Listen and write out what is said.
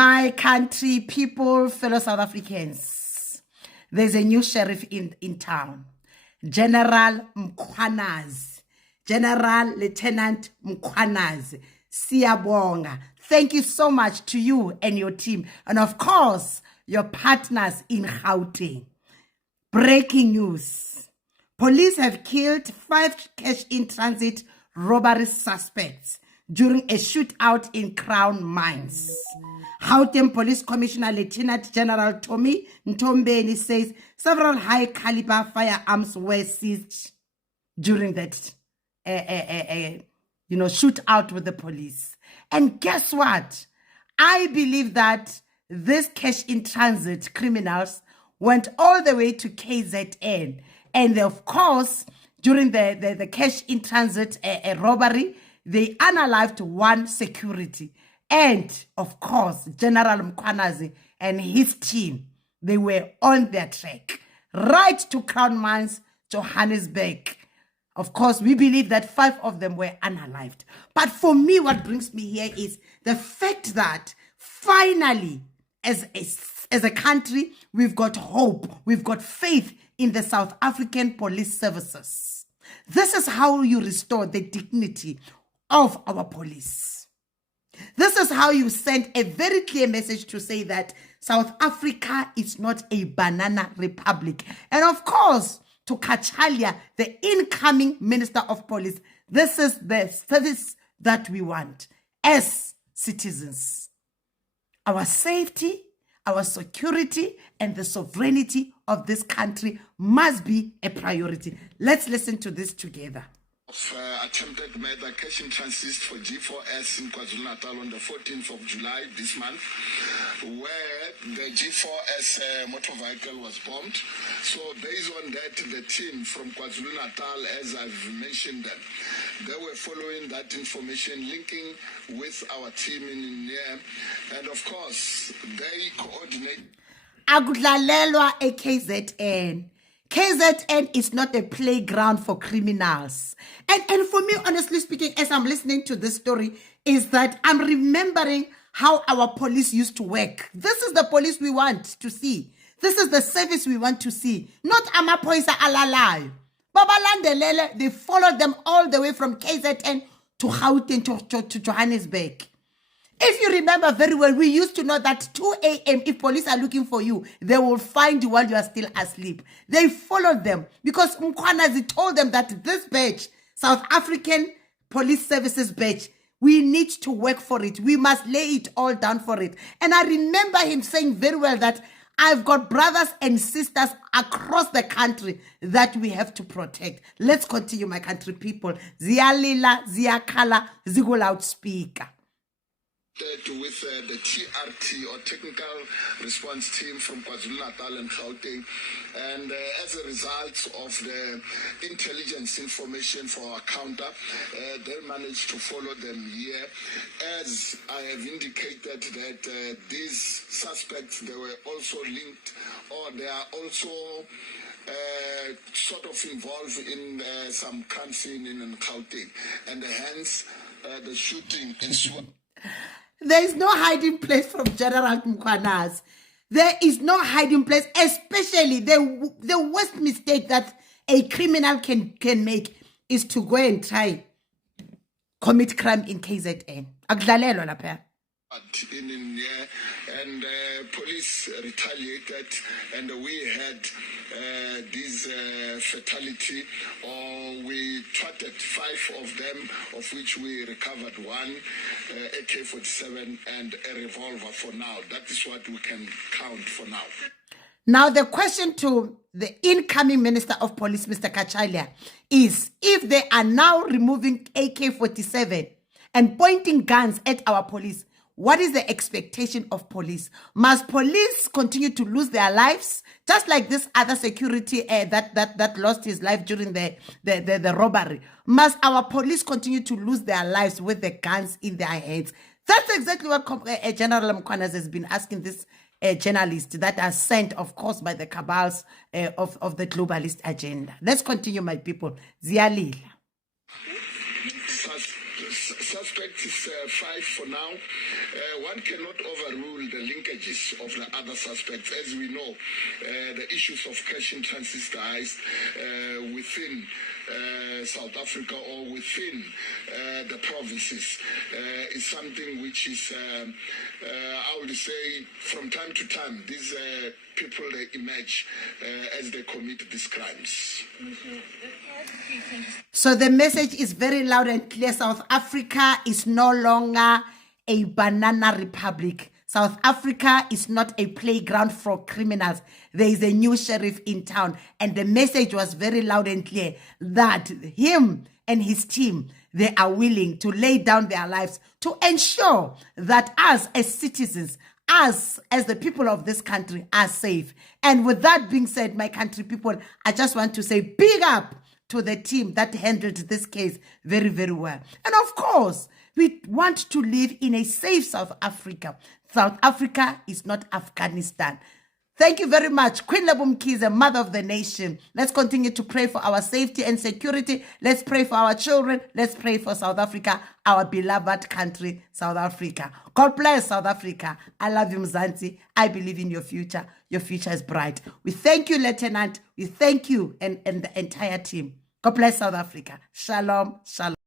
My country, people, fellow South Africans, there's a new sheriff in town, General Mkhwanazi, General Lieutenant Mkhwanazi. Siyabonga. Thank you so much to you and your team, and of course, your partners in Gauteng. Breaking news. Police have killed 5 cash-in-transit robbery suspects during a shootout in Crown Mines. Gauteng Police Commissioner Lieutenant General Tommy Ntombeni says several high-caliber firearms were seized during that shootout with the police. And guess what? I believe that these cash-in-transit criminals went all the way to KZN. And of course, during the cash-in-transit robbery, they unalived one security. And of course, General Mkhwanazi and his team, they were on their track, right to Crown Mines, Johannesburg. Of course, we believe that 5 of them were unalived. But for me, what brings me here is the fact that finally, as a country, we've got hope, we've got faith in the South African police services. This is how you restore the dignity of our police. This is how you send a very clear message to say that South Africa is not a banana republic. And of course, to Cachalia, the incoming Minister of Police, this is the service that we want as citizens. Our safety, our security, and the sovereignty of this country must be a priority. Let's listen to this together. Attempted murder cash-in-transit for G4S in KwaZulu-Natal on the 14th of July this month, where the G4S motor vehicle was bombed. So based on that, the team from KwaZulu-Natal, as I've mentioned them, they were following that information, linking with our team in here, and of course, they coordinate. Agudlalelwa KZN. KZN is not a playground for criminals. And for me, honestly speaking, as I'm listening to this story, is that I'm remembering how our police used to work. This is the police we want to see. This is the service we want to see. Not Amapoisa Alalai. Babalandelele, they followed them all the way from KZN to Gauteng to Johannesburg. If you remember very well, we used to know that 2 a.m., if police are looking for you, they will find you while you are still asleep. They followed them because Mkhwanazi told them that this badge, South African Police Services badge, we need to work for it. We must lay it all down for it. And I remember him saying very well that I've got brothers and sisters across the country that we have to protect. Let's continue, my country people. Ziyalila, ziyakhala, zigo loudspeaker. With the TRT or Technical Response Team from KwaZulu-Natal and Gauteng, and as a result of the intelligence information for our counter, they managed to follow them here. As I have indicated that these suspects, they were also linked, or they are also sort of involved in some crime scene in Gauteng, and hence the shooting ensued. There is no hiding place from General Mkhwanazi. There is no hiding place, especially the worst mistake that a criminal can make is to go and try commit crime in KZN. Akudlalelwa lapha. And police retaliated, and we had this fatality, or we trotted 5 of them, of which we recovered 1 AK-47 and a revolver for now. That is what we can count for now. Now, the question to the incoming Minister of Police, Mr. Cachalia, is if they are now removing AK-47 and pointing guns at our police, what is the expectation of police? Must police continue to lose their lives, just like this other security that lost his life during the robbery? Must our police continue to lose their lives with the guns in their heads? That's exactly what General Mkhwanazi has been asking this journalists that are sent, of course, by the cabals of the globalist agenda. Let's continue, my people. Ziyalila. Suspect is 5 for now. One cannot overrule the linkages of the other suspects. As we know, the issues of cash in transit within South Africa or within the provinces is something which is, I would say, from time to time, these people, they emerge as they commit these crimes. So the message is very loud and clear. South Africa is no longer a banana republic. South Africa is not a playground for criminals. There is a new sheriff in town. And the message was very loud and clear that him and his team, they are willing to lay down their lives to ensure that us as citizens, us as the people of this country are safe. And with that being said, my country people, I just want to say big up to the team that handled this case very, very well. And of course, we want to live in a safe South Africa. South Africa is not Afghanistan. Thank you very much. Queen Lebo Mkhize, mother of the nation. Let's continue to pray for our safety and security. Let's pray for our children. Let's pray for South Africa, our beloved country, South Africa. God bless South Africa. I love you, Mzansi. I believe in your future. Your future is bright. We thank you, Lieutenant. We thank you and the entire team. God bless South Africa. Shalom, shalom.